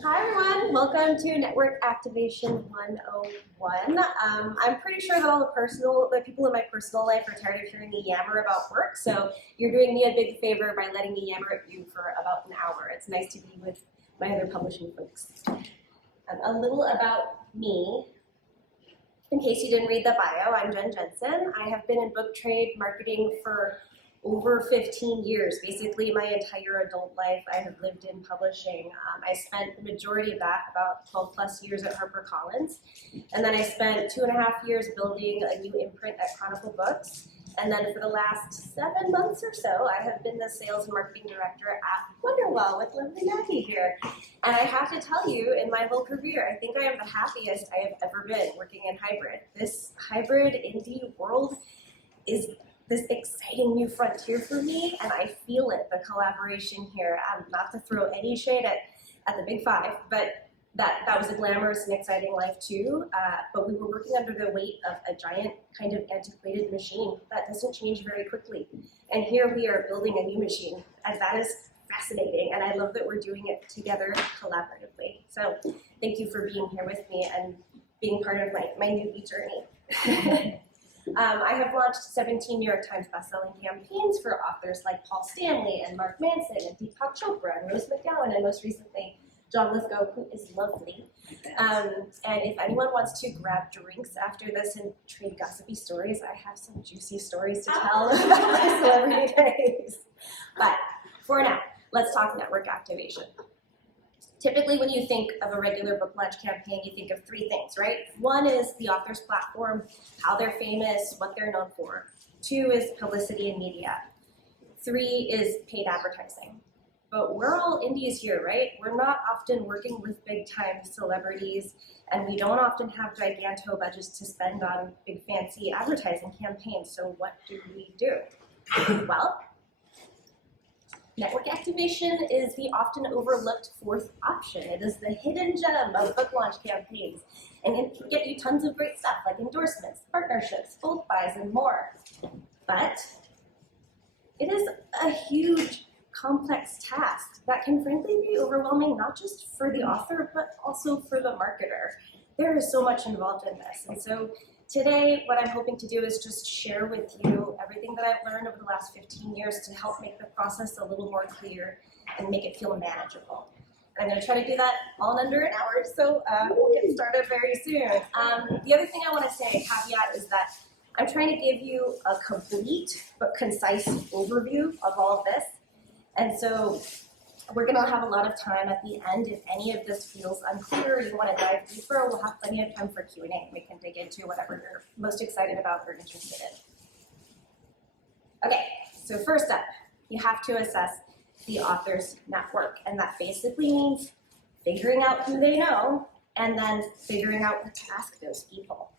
Hi everyone, welcome to Network Activation 101. I'm pretty sure that all the people in my personal life are tired of hearing me yammer about work, so you're doing me a big favor by letting me yammer at you for about an hour. It's nice to be with my other publishing folks. A little about me. In case you didn't read the bio, I'm Jen Jensen. I have been in book trade marketing for over 15 years. Basically, my entire adult life, I have lived in publishing. I spent the majority of that, about 12 plus years at HarperCollins. And then I spent 2.5 years building a new imprint at Chronicle Books. And then for the last 7 months or so, I have been the sales and marketing director at Wonderwell with lovely Maggie here. And I have to tell you, in my whole career, I think I am the happiest I have ever been working in hybrid. This hybrid indie world is this exciting new frontier for me, and I feel it, the collaboration here. Not to throw any shade at the Big Five, but that was a glamorous and exciting life too, but we were working under the weight of a giant kind of antiquated machine that doesn't change very quickly. And here we are building a new machine, and that is fascinating, and I love that we're doing it together collaboratively. So thank you for being here with me and being part of my newbie journey. I have launched 17 New York Times bestselling campaigns for authors like Paul Stanley and Mark Manson and Deepak Chopra and Rose McGowan and most recently John Lithgow, who is lovely. And if anyone wants to grab drinks after this and trade gossipy stories, I have some juicy stories to tell about my celebrity days. But for now, let's talk network activation. Typically, when you think of a regular book launch campaign, you think of three things, right? One is the author's platform, how they're famous, what they're known for. Two is publicity and media. Three is paid advertising. But we're all indies here, right? We're not often working with big-time celebrities, and we don't often have giganto budgets to spend on big, fancy advertising campaigns. So what do we do? Well, network activation is the often overlooked fourth option. It is the hidden gem of book launch campaigns, and it can get you tons of great stuff like endorsements, partnerships, bulk buys, and more. But it is a huge, complex task that can frankly be overwhelming, not just for the author, but also for the marketer. There is so much involved in this, and so today, what I'm hoping to do is just share with you everything that I've learned over the last 15 years to help make the process a little more clear and make it feel manageable. And I'm going to try to do that all in under an hour, so we'll get started very soon. The other thing I want to say, caveat, is that I'm trying to give you a complete but concise overview of all of this. And so we're going to have a lot of time at the end. If any of this feels unclear or you want to dive deeper, we'll have plenty of time for Q&A. We can dig into whatever you're most excited about or interested in. Okay, so first up, you have to assess the author's network. And that basically means figuring out who they know and then figuring out what to ask those people.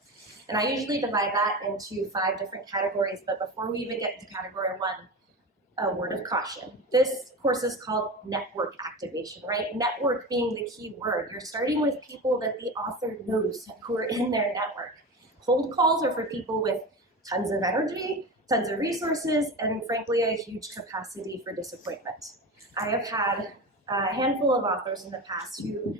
And I usually divide that into 5 different categories, but before we even get into category 1, a word of caution. This course is called network activation, right? Network being the key word. You're starting with people that the author knows who are in their network. Cold calls are for people with tons of energy, tons of resources, and frankly, a huge capacity for disappointment. I have had a handful of authors in the past who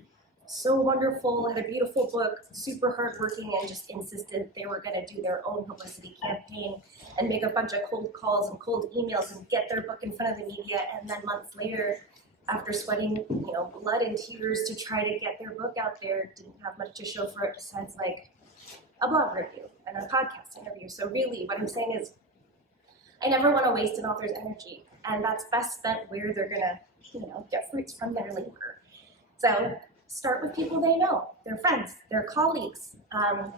so wonderful, had a beautiful book, super hardworking, and just insisted they were going to do their own publicity campaign and make a bunch of cold calls and cold emails and get their book in front of the media. And then months later, after sweating, blood and tears to try to get their book out there, didn't have much to show for it besides like a blog review and a podcast interview. So really, what I'm saying is, I never want to waste an author's energy, and that's best spent where they're going to, get fruits from their labor. So start with people they know, their friends, their colleagues,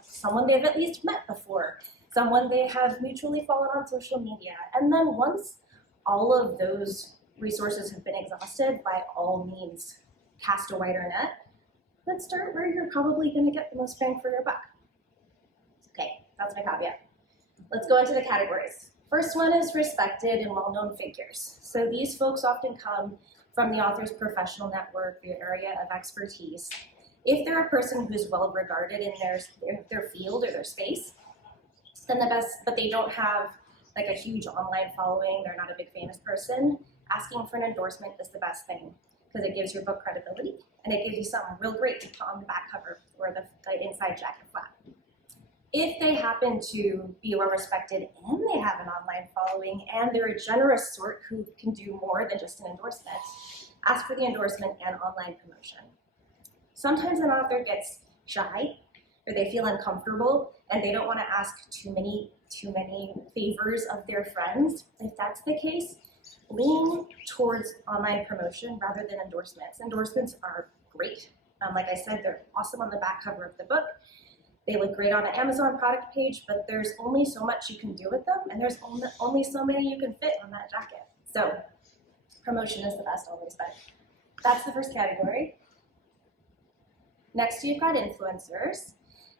someone they've at least met before, someone they have mutually followed on social media. And then once all of those resources have been exhausted, by all means, cast a wider net. Let's start where you're probably going to get the most bang for your buck. Okay, that's my caveat. Let's go into the categories. First one is respected and well-known figures. So these folks often come from the author's professional network, their area of expertise. If they're a person who's well regarded in their field or their space, then the best, but they don't have like a huge online following, they're not a big famous person, asking for an endorsement is the best thing. because it gives your book credibility, and it gives you something real great to put on the back cover or the inside jacket flap. If they happen to be well respected and they have an online following and they're a generous sort who can do more than just an endorsement, ask for the endorsement and online promotion. Sometimes an author gets shy or they feel uncomfortable and they don't want to ask too many favors of their friends. If that's the case, lean towards online promotion rather than endorsements. Endorsements are great. Like I said, they're awesome on the back cover of the book. They look great on an Amazon product page, but there's only so much you can do with them, and there's only so many you can fit on that jacket. So promotion is the best always, but that's the first category. Next, you've got influencers,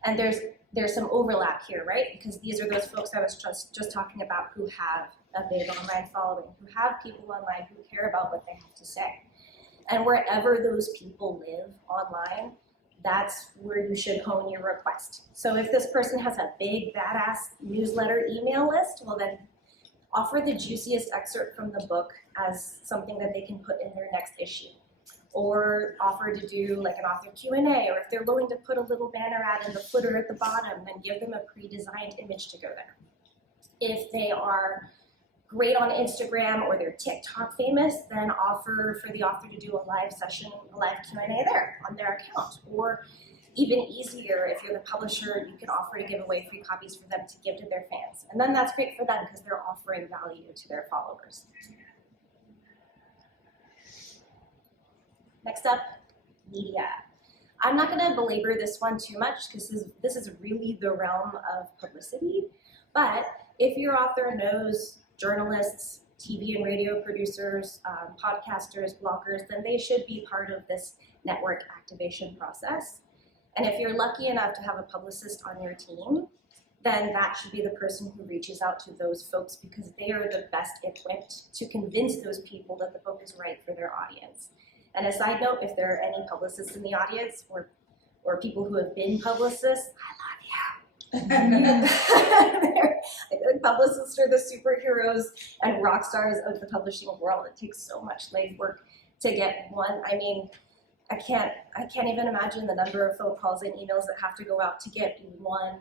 and there's some overlap here, right? Because these are those folks I was just talking about who have a big online following, who have people online who care about what they have to say. And wherever those people live online, that's where you should hone your request. So if this person has a big, badass newsletter email list, well then offer the juiciest excerpt from the book as something that they can put in their next issue. Or offer to do like an author Q&A, or if they're willing to put a little banner ad in the footer at the bottom, then give them a pre-designed image to go there. If they are great on Instagram or they're TikTok famous, then offer for the author to do a live session, a live Q&A there on their account. Or even easier, if you're the publisher, you can offer to give away free copies for them to give to their fans. And then that's great for them because they're offering value to their followers. Next up, media. I'm not gonna belabor this one too much because this is really the realm of publicity, but if your author knows journalists, TV and radio producers, podcasters, bloggers, then they should be part of this network activation process. And if you're lucky enough to have a publicist on your team, then that should be the person who reaches out to those folks because they are the best equipped to convince those people that the book is right for their audience. And a side note, if there are any publicists in the audience or people who have been publicists, I love you. Publicists are the superheroes and rock stars of the publishing world. It takes so much legwork to get one. I mean, I can't even imagine the number of phone calls and emails that have to go out to get one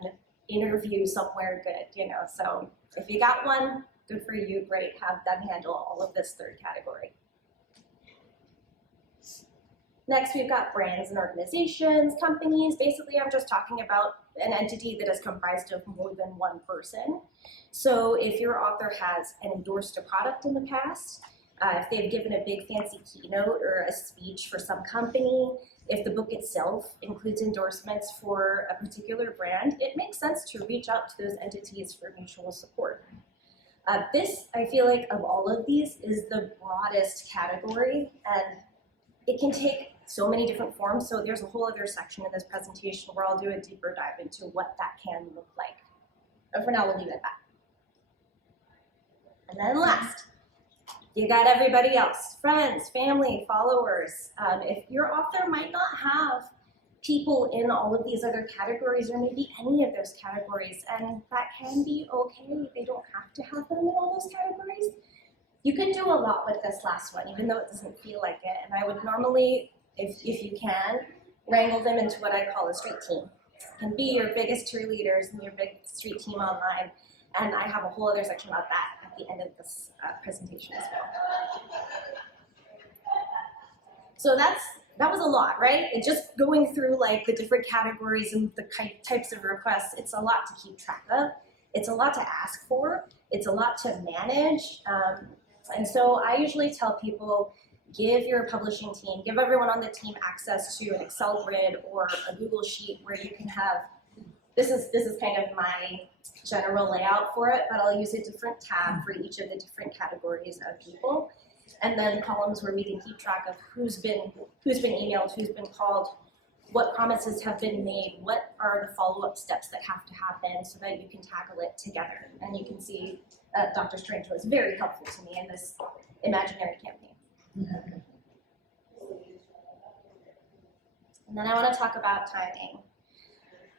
interview somewhere good, you know. So if you got one, good for you, great. Have them handle all of this third category. Next, we've got brands and organizations, companies. Basically, I'm just talking about an entity that is comprised of more than one person. So if your author has endorsed a product in the past, if they've given a big fancy keynote or a speech for some company, if the book itself includes endorsements for a particular brand, it makes sense to reach out to those entities for mutual support. This, I feel like, of all of these, is the broadest category, and it can take so many different forms, so there's a whole other section in this presentation where I'll do a deeper dive into what that can look like. But for now, we'll leave it at that. And then last, you got everybody else, friends, family, followers. If your author might not have people in all of these other categories or maybe any of those categories, and that can be okay. They don't have to have them in all those categories. You can do a lot with this last one, even though it doesn't feel like it. And I would normally, if you can, wrangle them into what I call a street team. It can be your biggest cheerleaders and your big street team online. And I have a whole other section about that at the end of this presentation as well. So that was a lot, right? And just going through like the different categories and the types of requests, it's a lot to keep track of. It's a lot to ask for. It's a lot to manage. And so I usually tell people, give your publishing team, give everyone on the team access to an Excel grid or a Google Sheet where you can have, this is kind of my general layout for it, but I'll use a different tab for each of the different categories of people. And then columns where we can keep track of who's been emailed, who's been called, what promises have been made, what are the follow-up steps that have to happen so that you can tackle it together. And you can see Dr. Strange was very helpful to me in this imaginary campaign. And then I want to talk about timing.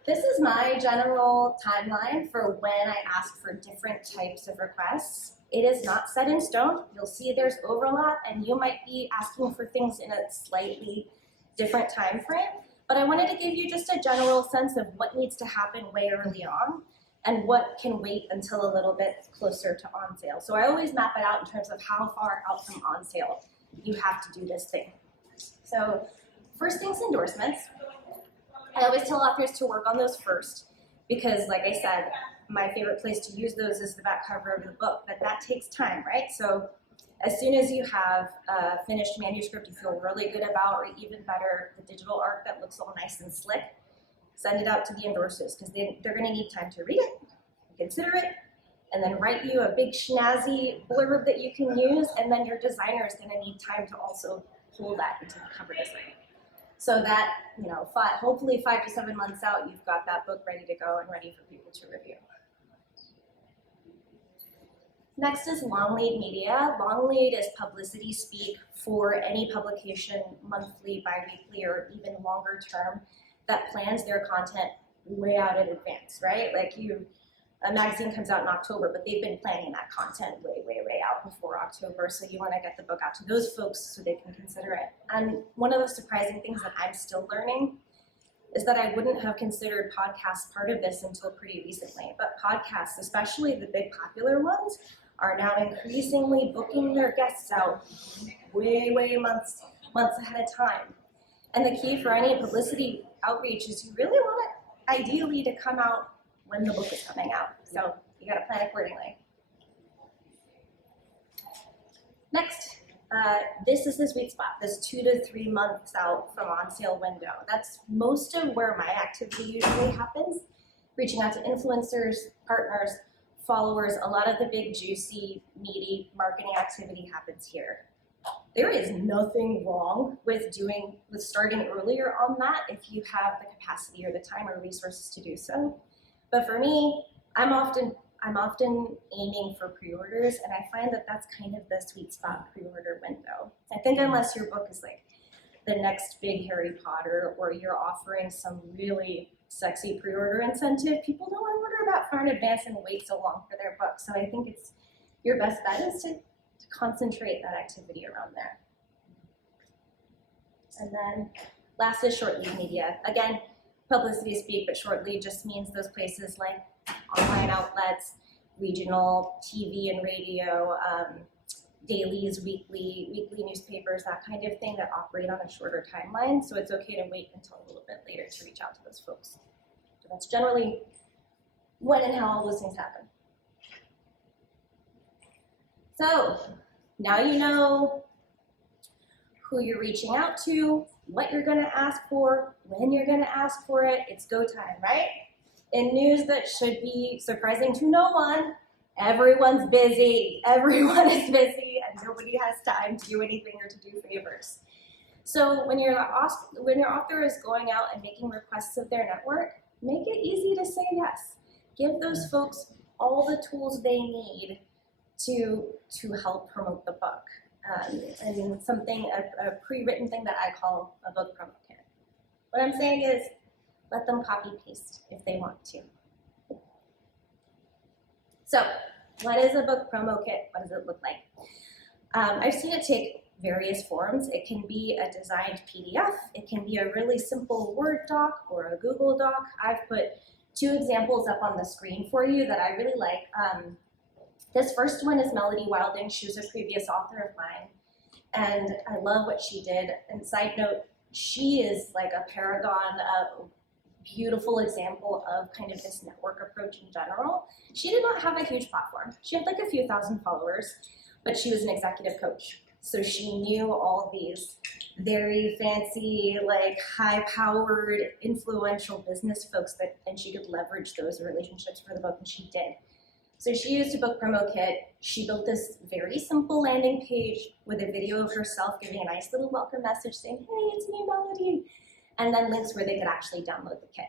This is my general timeline for when I ask for different types of requests. It is not set in stone. You'll see there's overlap, and you might be asking for things in a slightly different time frame. But I wanted to give you just a general sense of what needs to happen way early on and what can wait until a little bit closer to on sale. So I always map it out in terms of how far out from on sale you have to do this thing. So first thing's endorsements. I always tell authors to work on those first because, like I said, my favorite place to use those is the back cover of the book, but that takes time, right? So as soon as you have a finished manuscript you feel really good about, or even better, the digital art that looks all nice and slick, send it out to the endorsers because they're going to need time to read it, consider it, and then write you a big snazzy blurb that you can use, and then your designer is going to need time to also pull that into the cover design. So that, hopefully 5 to 7 months out, you've got that book ready to go and ready for people to review. Next is long lead media. Long lead is publicity speak for any publication, monthly, bi-weekly, or even longer term, that plans their content way out in advance, right? Like a magazine comes out in October, but they've been planning that content way, way, way out before October, so you want to get the book out to those folks so they can consider it. And one of the surprising things that I'm still learning is that I wouldn't have considered podcasts part of this until pretty recently, but podcasts, especially the big popular ones, are now increasingly booking their guests out way, way months ahead of time. And the key for any publicity outreach is you really want it ideally to come out when the book is coming out. So you gotta plan accordingly. Next, this is the sweet spot, this 2 to 3 months out from on sale window. That's most of where my activity usually happens. Reaching out to influencers, partners, followers, a lot of the big, juicy, meaty marketing activity happens here. There is nothing wrong with starting earlier on that if you have the capacity or the time or resources to do so. But for me, I'm often aiming for pre-orders, and I find that that's kind of the sweet spot pre-order window. I think unless your book is like the next big Harry Potter, or you're offering some really sexy pre-order incentive, people don't want to order that far in advance and wait so long for their book. So I think it's your best bet is to concentrate that activity around there. And then last is short lead media. Again, publicity speak, but short lead just means those places like online outlets, regional TV and radio, dailies, weekly newspapers, that kind of thing that operate on a shorter timeline. So it's okay to wait until a little bit later to reach out to those folks. So that's generally when and how all those things happen. So now you know who you're reaching out to, what you're gonna ask for, when you're gonna ask for it. It's go time, right? In news that should be surprising to no one, everyone's busy. Everyone is busy and nobody has time to do anything or to do favors. So when your author is going out and making requests of their network, make it easy to say yes. Give those folks all the tools they need to help promote the book. And a pre-written thing that I call a book promo kit. What I'm saying is, let them copy paste if they want to. So, what is a book promo kit? What does it look like? I've seen it take various forms. It can be a designed PDF. It can be a really simple Word doc or a Google doc. I've put 2 examples up on the screen for you that I really like. This first one is Melody Wilding. She was a previous author of mine, and I love what she did. And side note, she is like a paragon of beautiful example of kind of this network approach in general. She did not have a huge platform. She had like a few thousand followers, but she was an executive coach. So she knew all these very fancy, like high-powered, influential business folks and she could leverage those relationships for the book, and she did. So she used a book promo kit. She built this very simple landing page with a video of herself giving a nice little welcome message saying, hey, it's me, Melody, and then links where they could actually download the kit.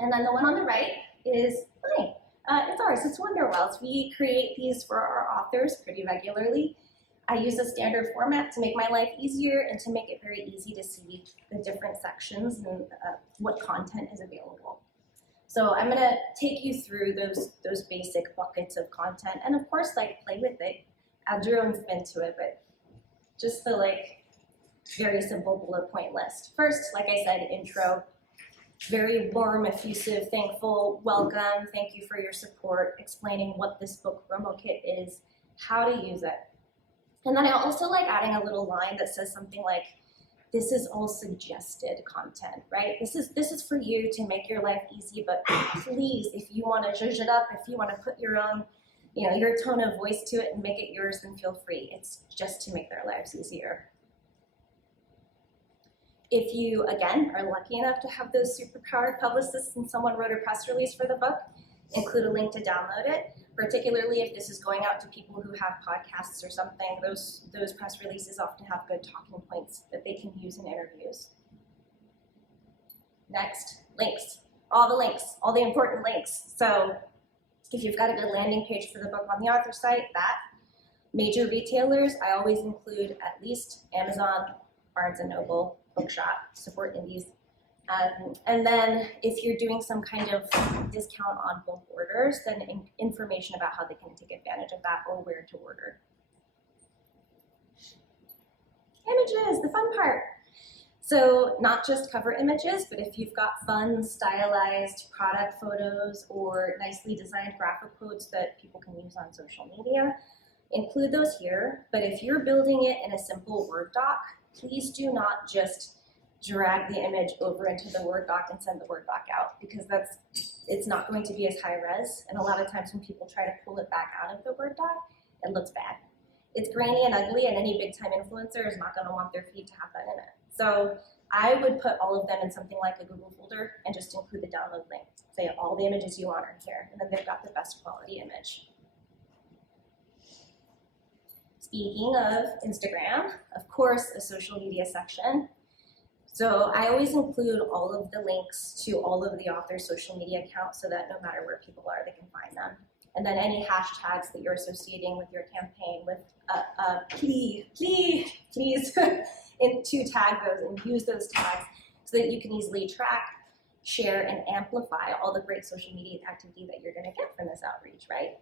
And then the one on the right is mine. It's ours, it's Wonderwell's. We create these for our authors pretty regularly. I use a standard format to make my life easier and to make it very easy to see the different sections and what content is available. So I'm gonna take you through those basic buckets of content, and of course, like, play with it, add your own spin to it, but just the like very simple bullet point list. First, like I said, intro, very warm, effusive, thankful, welcome, thank you for your support, explaining what this book promo kit is, how to use it. And then I also like adding a little line that says something like, this is all suggested content, right? This is for you to make your life easy, but please, if you want to zhuzh it up, if you want to put your own, your tone of voice to it and make it yours, then feel free. It's just to make their lives easier. If you, again, are lucky enough to have those superpowered publicists and someone wrote a press release for the book, include a link to download it, particularly if this is going out to people who have podcasts or something. Those press releases often have good talking points that they can use in interviews. Next, links. All the important links. So if you've got a good landing page for the book on the author site, that. Major retailers, I always include at least Amazon, Barnes & Noble, Bookshop, support indies. And then if you're doing some kind of discount on bulk orders, then information about how they can take advantage of that or where to order. Images, the fun part. So not just cover images, but if you've got fun, stylized product photos or nicely designed graphic codes that people can use on social media, include those here. But if you're building it in a simple Word doc, please do not just drag the image over into the Word doc and send the Word doc out, because it's not going to be as high res, and a lot of times when people try to pull it back out of the Word doc, it looks bad. It's grainy and ugly, and any big time influencer is not going to want their feed to have that in it. So I would put all of them in something like a Google folder and just include the download link. Say all the images you want are here, and then they've got the best quality image. Speaking of Instagram, of course, a social media section. So I always include all of the links to all of the author's social media accounts so that no matter where people are, they can find them. And then any hashtags that you're associating with your campaign with, please, to tag those and use those tags so that you can easily track, share, and amplify all the great social media activity that you're gonna get from this outreach, right?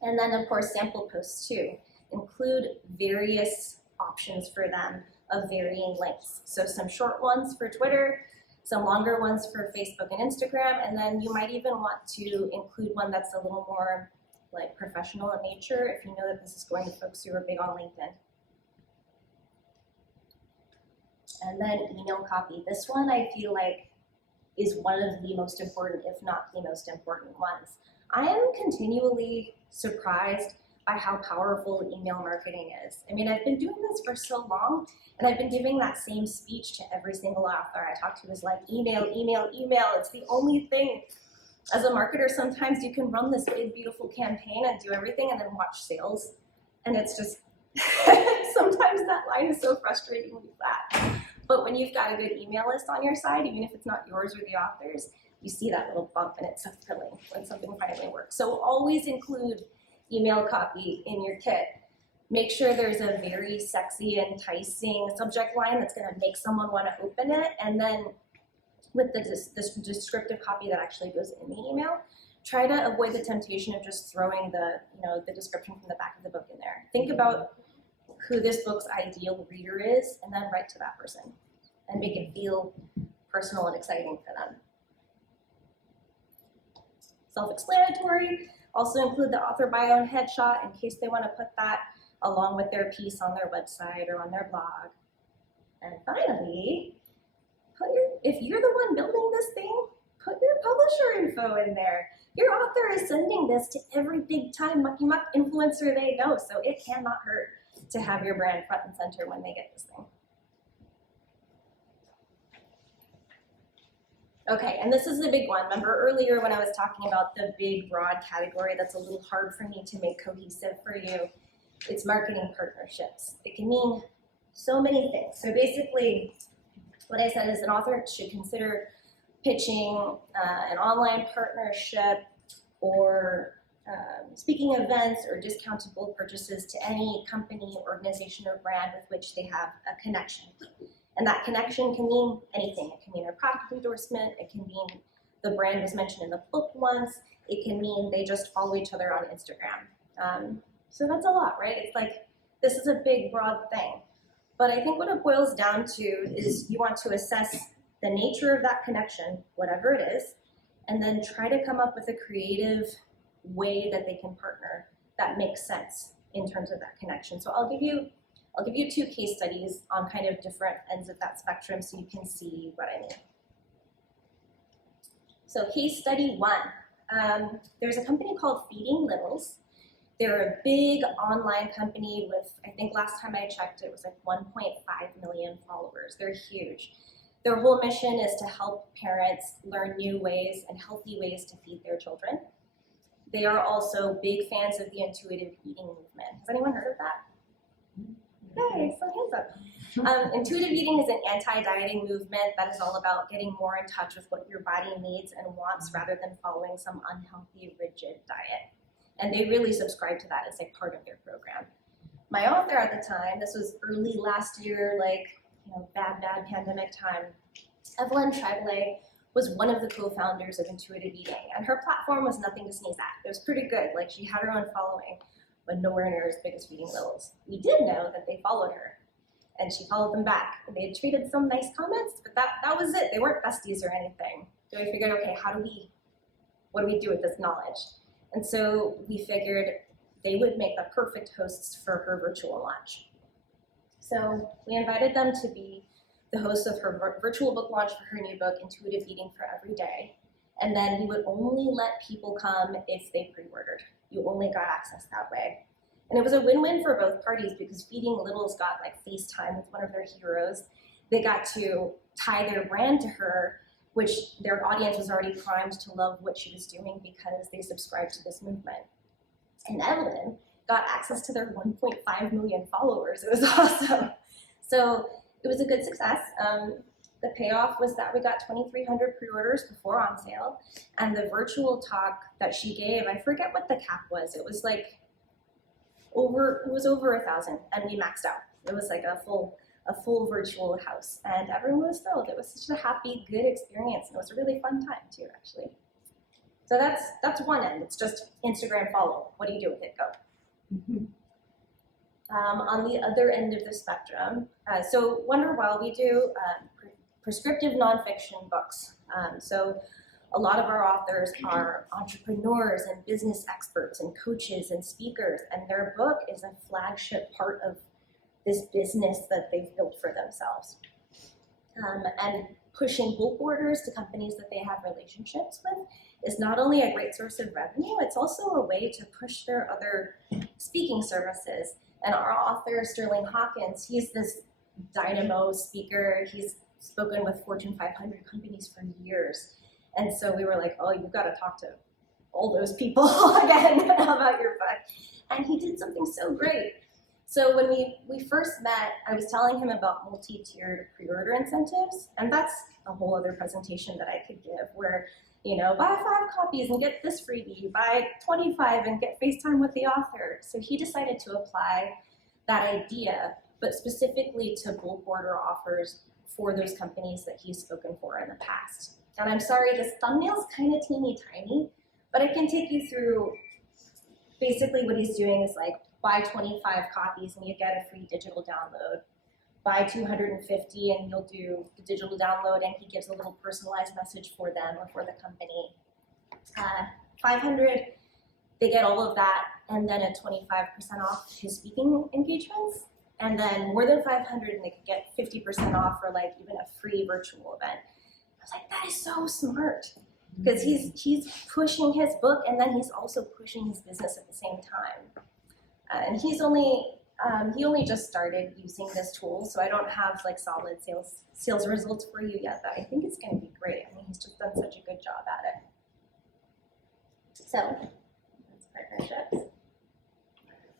And then of course, sample posts too. Include various options for them of varying lengths. So some short ones for Twitter, some longer ones for Facebook and Instagram, and then you might even want to include one that's a little more like professional in nature if you know that this is going to folks who are big on LinkedIn. And then email copy. This one I feel like is one of the most important, if not the most important ones. I am continually surprised by how powerful email marketing is. I mean, I've been doing this for so long, and I've been giving that same speech to every single author I talk to is like, email, email, email. It's the only thing. As a marketer, sometimes you can run this big, beautiful campaign and do everything and then watch sales. And it's just, sometimes that line is so frustratingly flat. But when you've got a good email list on your side, even if it's not yours or the author's, you see that little bump and it's so thrilling when something finally works. So always include email copy in your kit. Make sure there's a very sexy, enticing subject line that's going to make someone want to open it, and then with this descriptive copy that actually goes in the email, try to avoid the temptation of just throwing the description from the back of the book in there. Think about who this book's ideal reader is, and then write to that person, and make it feel personal and exciting for them. Self-explanatory. Also include the author bio and headshot in case they want to put that along with their piece on their website or on their blog. And finally, if you're the one building this thing, put your publisher info in there. Your author is sending this to every big time mucky muck influencer they know, so it cannot hurt to have your brand front and center when they get this thing. Okay, and this is the big one. Remember earlier when I was talking about the big, broad category that's a little hard for me to make cohesive for you? It's marketing partnerships. It can mean so many things. So basically, what I said is an author should consider pitching an online partnership or speaking events or discountable purchases to any company, organization, or brand with which they have a connection. And that connection can mean anything. It can mean a product endorsement. It can mean the brand was mentioned in the book once. It can mean they just follow each other on Instagram. So that's a lot, right? It's like, this is a big, broad thing. But I think what it boils down to is you want to assess the nature of that connection, whatever it is, and then try to come up with a creative way that they can partner that makes sense in terms of that connection. So I'll give you two case studies on kind of different ends of that spectrum so you can see what I mean. So case study one, there's a company called Feeding Littles. They're a big online company with, I think last time I checked, it was like 1.5 million followers. They're huge. Their whole mission is to help parents learn new ways and healthy ways to feed their children. They are also big fans of the intuitive eating movement. Has anyone heard of that? Yay, some hands up. Intuitive eating is an anti-dieting movement that is all about getting more in touch with what your body needs and wants rather than following some unhealthy, rigid diet. And they really subscribe to that as like part of their program. My author at the time, this was early last year, like, bad pandemic time, Evelyn Tremblay was one of the co-founders of Intuitive Eating, and her platform was nothing to sneeze at. It was pretty good. Like, she had her own following, but nowhere near as big as Feeding Littles. We did know that they followed her, and she followed them back. They had tweeted some nice comments, but that was it. They weren't besties or anything. So we figured, okay, what do we do with this knowledge? And so we figured they would make the perfect hosts for her virtual launch. So we invited them to be the host of her virtual book launch for her new book, Intuitive Eating for Every Day. And then we would only let people come if they pre-ordered. You only got access that way. And it was a win-win for both parties because Feeding Littles got like FaceTime with one of their heroes. They got to tie their brand to her, which their audience was already primed to love what she was doing because they subscribed to this movement. And Evelyn got access to their 1.5 million followers. It was awesome. So it was a good success. The payoff was that we got 2,300 pre-orders before on sale, and the virtual talk that she gave, I forget what the cap was. It was like over 1,000, and we maxed out. It was like a full virtual house, and everyone was thrilled. It was such a happy, good experience, and it was a really fun time too, actually. So that's one end. It's just Instagram follow. What do you do with it? Go. Mm-hmm. On the other end of the spectrum, so Wonderwell, we do prescriptive nonfiction books. So a lot of our authors are entrepreneurs and business experts and coaches and speakers, and their book is a flagship part of this business that they've built for themselves. And pushing bulk orders to companies that they have relationships with is not only a great source of revenue, it's also a way to push their other speaking services. And our author, Sterling Hawkins, he's this dynamo speaker. He's spoken with Fortune 500 companies for years. And so we were like, oh, you've got to talk to all those people again about your book. And he did something so great. So when we first met, I was telling him about multi-tiered pre-order incentives. And that's a whole other presentation that I could give where, buy 5 copies and get this freebie, buy 25 and get FaceTime with the author. So he decided to apply that idea, but specifically to bulk order offers for those companies that he's spoken for in the past. And I'm sorry, this thumbnail's kind of teeny tiny, but I can take you through basically what he's doing is like, buy 25 copies and you get a free digital download. Buy 250 and you'll do the digital download, and he gives a little personalized message for them or for the company. 500, they get all of that, and then a 25% off his speaking engagements. And then more than 500, and they could get 50% off for like even a free virtual event. I was like, that is so smart. Because he's pushing his book, and then he's also pushing his business at the same time. And he only just started using this tool, so I don't have like solid sales results for you yet, but I think it's going to be great. I mean, he's just done such a good job at it. So, that's partnerships.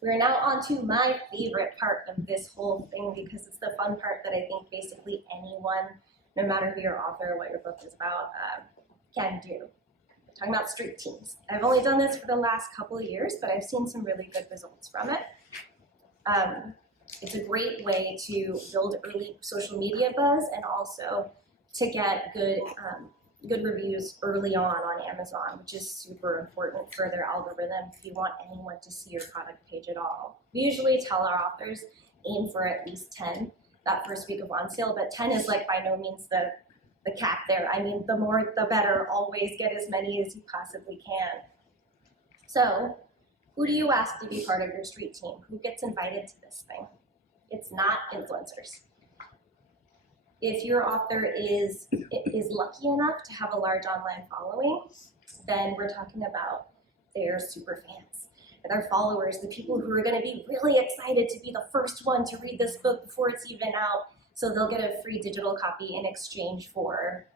We're now on to my favorite part of this whole thing because it's the fun part that I think basically anyone, no matter who your author or what your book is about, can do. talking about street teams. I've only done this for the last couple of years, but I've seen some really good results from it. It's a great way to build early social media buzz and also to get good reviews early on Amazon, which is super important for their algorithm if you want anyone to see your product page at all. We usually tell our authors aim for at least 10 that first week of on sale, but 10 is like by no means the cap there. I mean, the more the better. Always get as many as you possibly can. So who do you ask to be part of your street team? Who gets invited to this thing? It's not influencers. If your author is lucky enough to have a large online following, then we're talking about their super fans, their followers, the people who are going to be really excited to be the first one to read this book before it's even out, so they'll get a free digital copy in exchange for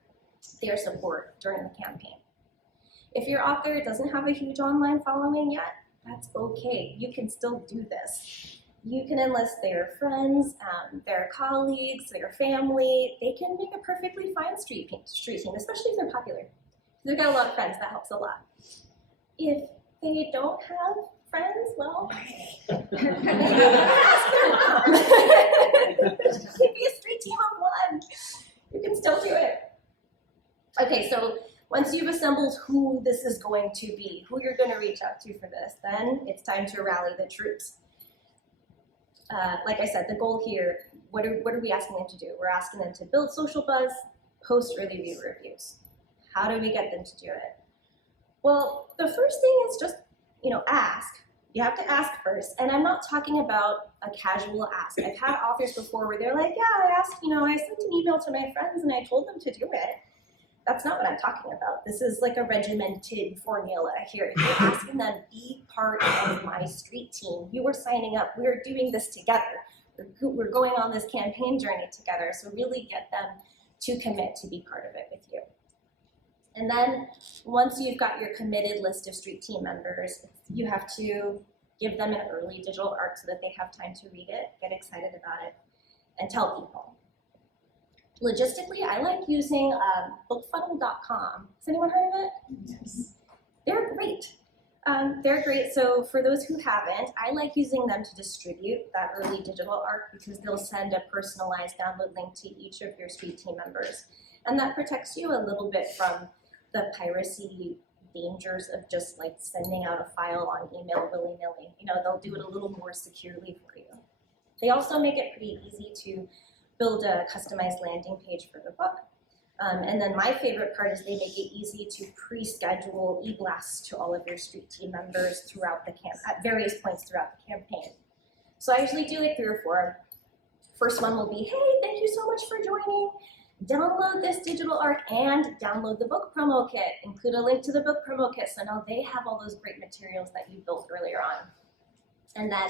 their support during the campaign. If your author doesn't have a huge online following yet, that's okay. You can still do this. You can enlist their friends, their colleagues, their family. They can make a perfectly fine street team, especially if they're popular. They've got a lot of friends, that helps a lot. If they don't have friends, well, maybe ask their mom. It can be a street team of one. You can still do it. Okay, so once you've assembled who this is going to be, who you're going to reach out to for this, then it's time to rally the troops. Like I said, the goal here, what are we asking them to do? We're asking them to build social buzz, post early view reviews. How do we get them to do it? Well, the first thing is just, ask. You have to ask first. And I'm not talking about a casual ask. I've had authors before where they're like, yeah, I asked, I sent an email to my friends and I told them to do it. That's not what I'm talking about. This is like a regimented formula here. You're asking them, be part of my street team. You are signing up. We're doing this together. We're going on this campaign journey together. So really get them to commit to be part of it with you. And then once you've got your committed list of street team members, you have to give them an early digital arc so that they have time to read it, get excited about it, and tell people. Logistically, I like using bookfunnel.com. Has anyone heard of it? Yes. They're great. They're great. So for those who haven't, I like using them to distribute that early digital arc because they'll send a personalized download link to each of your street team members. And that protects you a little bit from the piracy dangers of just like sending out a file on email willy-nilly. They'll do it a little more securely for you. They also make it pretty easy to build a customized landing page for the book. And then my favorite part is they make it easy to pre-schedule e-blasts to all of your street team members throughout the at various points throughout the campaign. So I usually do like 3 or 4. First one will be, hey, thank you so much for joining. Download this digital arc and download the book promo kit. Include a link to the book promo kit so now they have all those great materials that you built earlier on. And then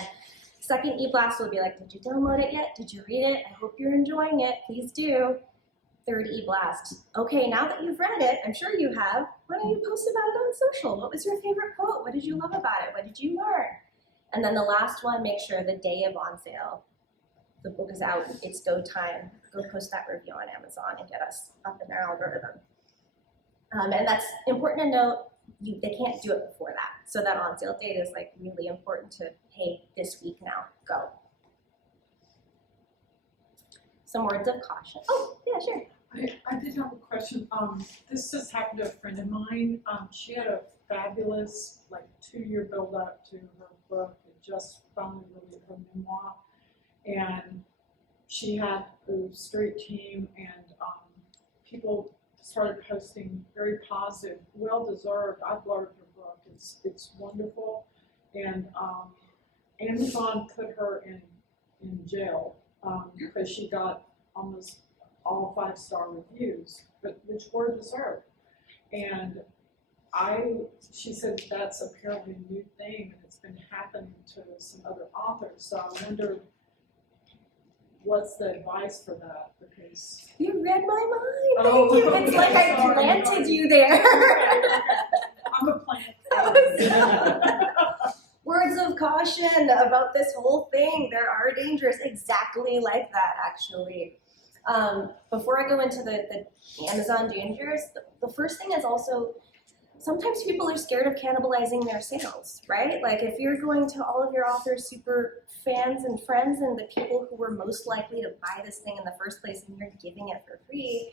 second e-blast will be like, did you download it yet? Did you read it? I hope you're enjoying it. Please do. Third e-blast. Okay, now that you've read it, I'm sure you have, why don't you post about it on social? What was your favorite quote? What did you love about it? What did you learn? And then the last one, make sure the day of on sale, the book is out, it's go time. Go post that review on Amazon and get us up in their algorithm. And that's important to note, they can't do it before that. So that on sale date is like really important to, hey, this week now, go. Some words of caution. Oh, yeah, sure. I did have a question. This just happened to a friend of mine. She had a fabulous 2-year build up to her book. It just finally released her memoir. And she had a street team and people started posting very positive, well-deserved. I've loved her book. It's wonderful. And Amazon put her in jail because she got almost all 5-star reviews, but which were deserved. And she said that's apparently a new thing and it's been happening to some other authors. So I wondered, what's the advice for that? Because you read my mind. Thank you. It's like I planted you there. I'm a plant. Words of caution about this whole thing. There are dangers exactly like that, actually. Before I go into the Amazon dangers, the first thing is also sometimes people are scared of cannibalizing their sales, right? Like if you're going to all of your authors' super fans and friends and the people who were most likely to buy this thing in the first place and you're giving it for free,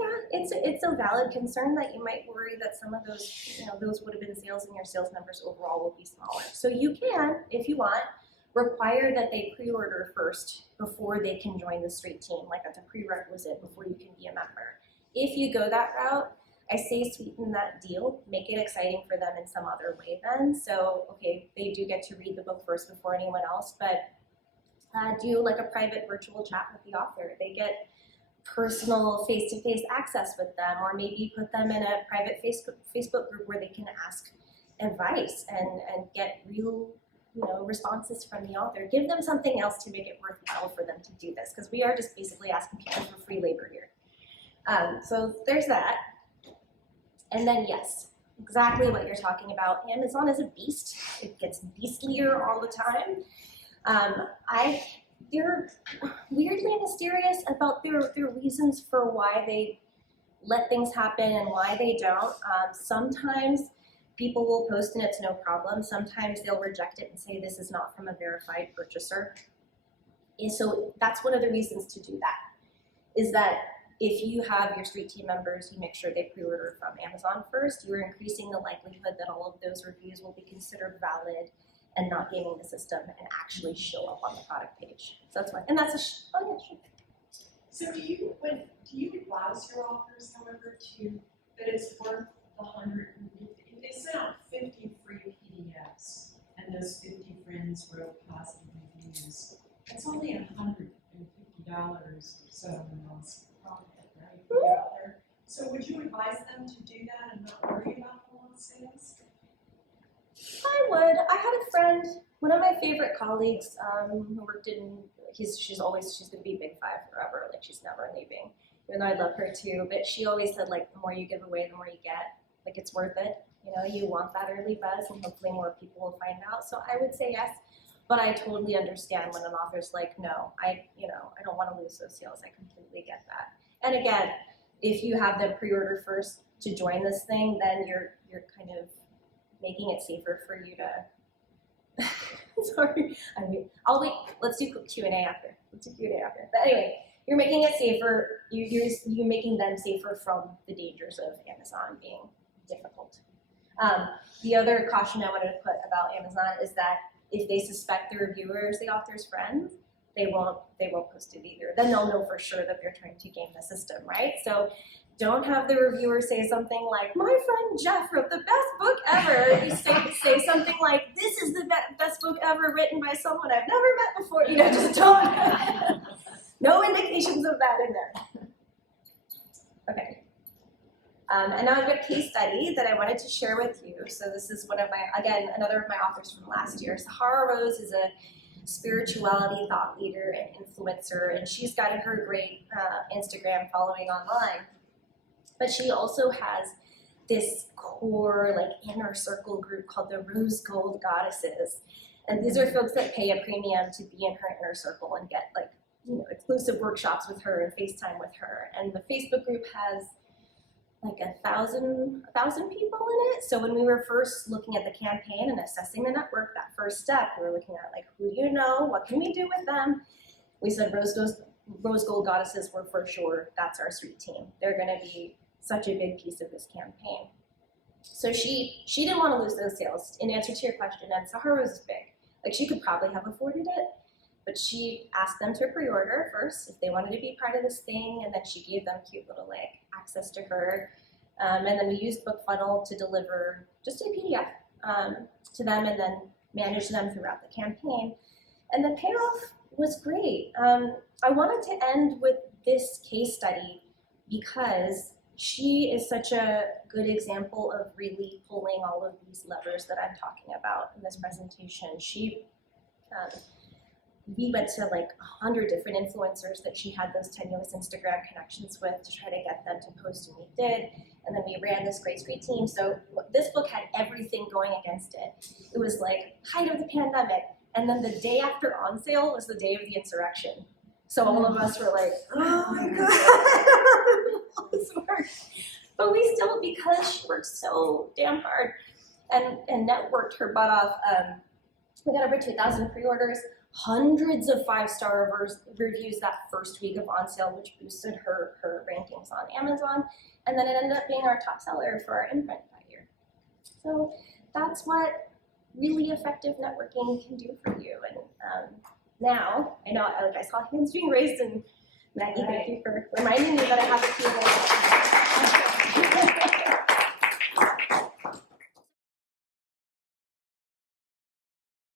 yeah, it's a valid concern that you might worry that some of those, those would have been sales and your sales numbers overall will be smaller. So you can, if you want, require that they pre-order first before they can join the street team. Like that's a prerequisite before you can be a member. If you go that route, I say sweeten that deal, make it exciting for them in some other way then. So, okay, they do get to read the book first before anyone else, but do like a private virtual chat with the author. They get personal face-to-face access with them, or maybe put them in a private Facebook group where they can ask advice and get real responses from the author. Give them something else to make it worthwhile for them to do this, because we are just basically asking people for free labor here. So there's that. And then yes, exactly what you're talking about. Amazon is a beast. It gets beastlier all the time. They're weirdly mysterious about their reasons for why they let things happen and why they don't. Sometimes people will post and it's no problem. Sometimes they'll reject it and say this is not from a verified purchaser. And so that's one of the reasons to do that, is that if you have your street team members, you make sure they pre-order from Amazon first, you're increasing the likelihood that all of those reviews will be considered valid and not gaming the system and actually show up on the product page. So that's why, and that's oh yeah, sure. So do you advise your authors, however, that it's worth the 150? If they sent out 50 free PDFs and those 50 friends wrote positive reviews, it's only $150 or so in lost profit, right, for the author. So would you advise them to do that and not worry about the lost sales? I would. I had a friend, one of my favorite colleagues, who worked in, she's going to be Big Five forever, like she's never leaving, even though I love her too, but she always said like the more you give away, the more you get, like it's worth it, you want that early buzz and hopefully more people will find out. So I would say yes, but I totally understand when an author's like, no, I don't want to lose those sales. I completely get that. And again, if you have them pre-order first to join this thing, then you're kind of making it safer for you to, sorry, I'll wait, let's do Q&A after. But anyway, you're making it safer, you're making them safer from the dangers of Amazon being difficult. The other caution I wanted to put about Amazon is that if they suspect the reviewer is the author's friend, they won't post it either. Then they'll know for sure that they're trying to game the system, right? So don't have the reviewer say something like, my friend Jeff wrote the best book ever. You say something like, this is the best book ever written by someone I've never met before. Just don't. No indications of that in there. Okay. And now I've got a case study that I wanted to share with you. So this is another of my authors from last year. Sahara Rose is a spirituality thought leader and influencer, and she's got her great Instagram following online. But she also has this core inner circle group called the Rose Gold Goddesses. And these are folks that pay a premium to be in her inner circle and get exclusive workshops with her and FaceTime with her. And the Facebook group has 1,000 people in it. So when we were first looking at the campaign and assessing the network, that first step, we were looking at who do you know, what can we do with them? We said Rose Gold Goddesses were for sure, that's our street team. They're gonna be such a big piece of this campaign. So she didn't want to lose those sales. In answer to your question, and Sahara Rose is big. She could probably have afforded it, but she asked them to pre-order first if they wanted to be part of this thing, and then she gave them cute little access to her. And then we used BookFunnel to deliver just a PDF to them and then manage them throughout the campaign. And the payoff was great. I wanted to end with this case study because she is such a good example of really pulling all of these levers that I'm talking about in this presentation. We went to 100 different influencers that she had those tenuous Instagram connections with to try to get them to post, and we did. And then we ran this great street team. So this book had everything going against it. It was height of the pandemic. And then the day after on sale was the day of the insurrection. So all of us were oh my God, all this work. but we still, because she worked so damn hard and networked her butt off, we got over 2,000 pre-orders, hundreds of 5-star reviews that first week of on sale, which boosted her rankings on Amazon, and then it ended up being our top seller for our imprint that year. So that's what really effective networking can do for you. And now, I know, like I saw hands being raised, and Maggie, thank you for reminding me that I have a Q&A.